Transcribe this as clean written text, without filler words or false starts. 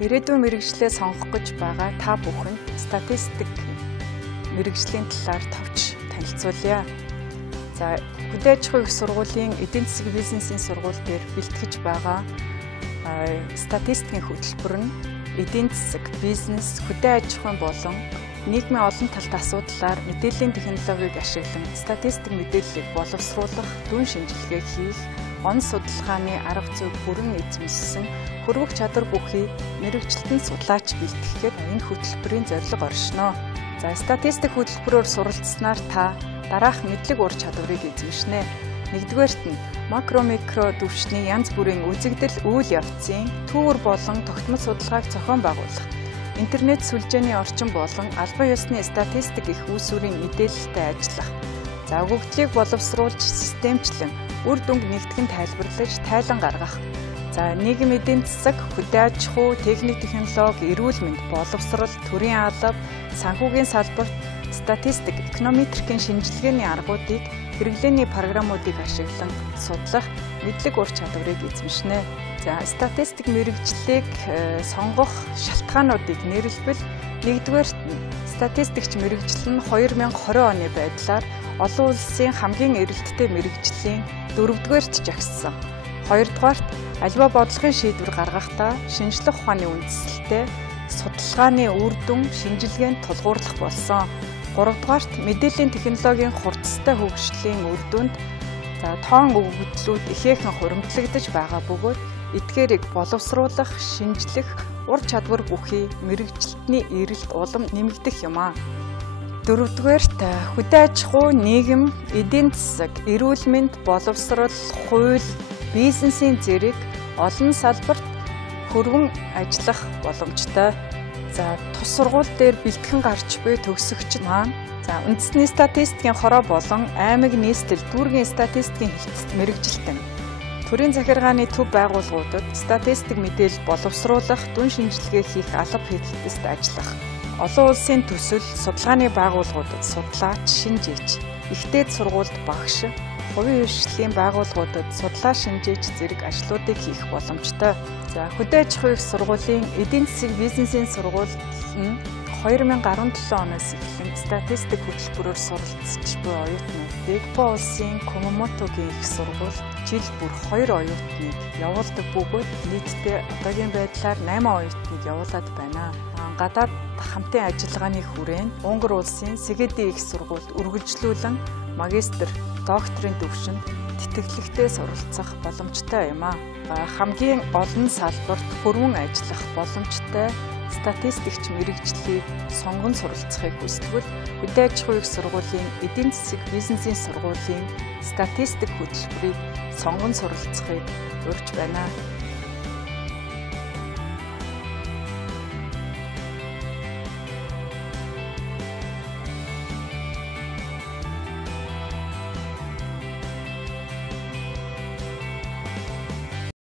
Ирээдүйн мэргэжлээ сонгох гэж байгаа та бүхэнд статистик мэргэжлийн талаар товч танилцуулъя. За, хөдөө аж ахуйн их сургуулийн эдийн засаг бизнесийн сургууль дээр бэлтгэж байгаа статистикийн хөтөлбөр нь эдийн засаг, бизнес, хөдөө аж ахуйн болон нийгмийн олон талт асуудлаар мэдээллийн технологиг ашиглан статистик мэдээллийг боловсруулах, дүн шинжилгээ хийх, он судалгааны арга зүй бүрэн эзэмшсэн хөрвөх чадвар бүхий мэргэжилтэн судлаач бэлтгэхэд энэ хөтөлбөрийн зорилго оршино. За, статистик хөтөлбөрөөр суралцснаар та дараах мэдлэг ур чадварыг эзэмшнэ. Нэгдүгээрт нь макро микро түвшний янз бүрийн үзэгдэл үйл явцын түүр болон тогтмол судалгааг зохион байгуулах. Интернет сүлжээний орчин болон албан ёсны статистик их үүсвэрийн мэдээлэлтэй ажиллах. За, өгөгдлийг боловсруулж системчлэн үр дүнг нэгтгэн тайлбарлаж тайлан гаргах. За, нийгэм эдийн засаг, хөдөө аж ахуй, техник технологи, эрүүл мэнд, боловсрол, төрийн алба, санхүүгийн салбарт статистик, эконометрикийн шинжилгээний аргуудыг хэрэглээний програмуудыг ашиглан судлах мэдлэг ур чадварыг эзэмшнэ. За, статистик мэргэжлийг сонгох шалтгаануудыг нэрлэвэл нэгдүгээрт нь статистикч мэргэжил нь 2020 оны байдлаар олон улсын хамгийн эрэлттэй мэргэжлийн 4-р жагссан. Хоёрдугаарт аливаа бодлогын шийдвэр гаргахдаа шинжлэх ухааны үндэслэлтэй судалгааны үр дүн шинжилгээнд тулгуурлах болсон. Гуравдугаарт мэдээллийн технологийн хурцтай хөгжлийн үр дүнд тоон өгөгдлүүд ихээхэн хуримтлагдаж байгаа бөгөөд эдгээрийг боловсруулах, шинжлэх, ур чадвар бүхий мэргэжилтний эрэлт улам нэмэгдэх юм а. Дөрөвдүгээрт хөдөө аж ахуй, нийгэм, эдийн засаг, эрүүл мэнд, боловсрол, хууль, бизнесийн зэрэг олон салбарт хөрвөн ажиллах боломжтой. За, тус сургууль дээр бэлтгэн гарч буй төгсөгч маань үндэсний статистикийн хороо болон аймаг нийслэл дүүргийн статистикийн хэлтсэд мэргэжилтэн төрийн захиргааны төв байгууллагуудад статистик мэдээлэл боловсруулах, дүн шинжилгээ хийх алба хэлэлтэст ажиллах. Олон улсын төсөл, судалгааны байгууллагуудад судлаач, шинжээч, ихтэй сургуульд багш, хувийн хөгжлийн байгууллагуудад судлаа шинжээч зэрэг ажлуудыг хийх боломжтой. За, хөдөө аж ахуйн их сургуулийн эдийн засаг бизнесийн сургууль нь 2017 оноос эхлэн статистик хөтөлбөрөөр суралцж буй оюутнуудыг Япон улсын Кумамотогийн их сургуульд жил бүр 2 оюутныг явуулдаг бөгөөд нийтдээ одоогийн байдлаар 8 оюутныг явуулаад байна. Гадаад хамтын ажиллагааны хүрээнд Унгар улсын Сегеди их сургуульд үргэлжлүүлэн магистр, докторийн төвшөнд тэтгэлэгтэй суралцах боломжтой юм а. Хамгийн олон салбарт хөрвөн ажиллах боломжтой статистикч мэргэжлийг сонгон суралцахыг хүсвэл хөдөө аж ахуйн их сургуулийн эдийн засаг бизнесийн сургуулийн статистик хөтөлбөрийг сонгон суралцахыг урьж байна.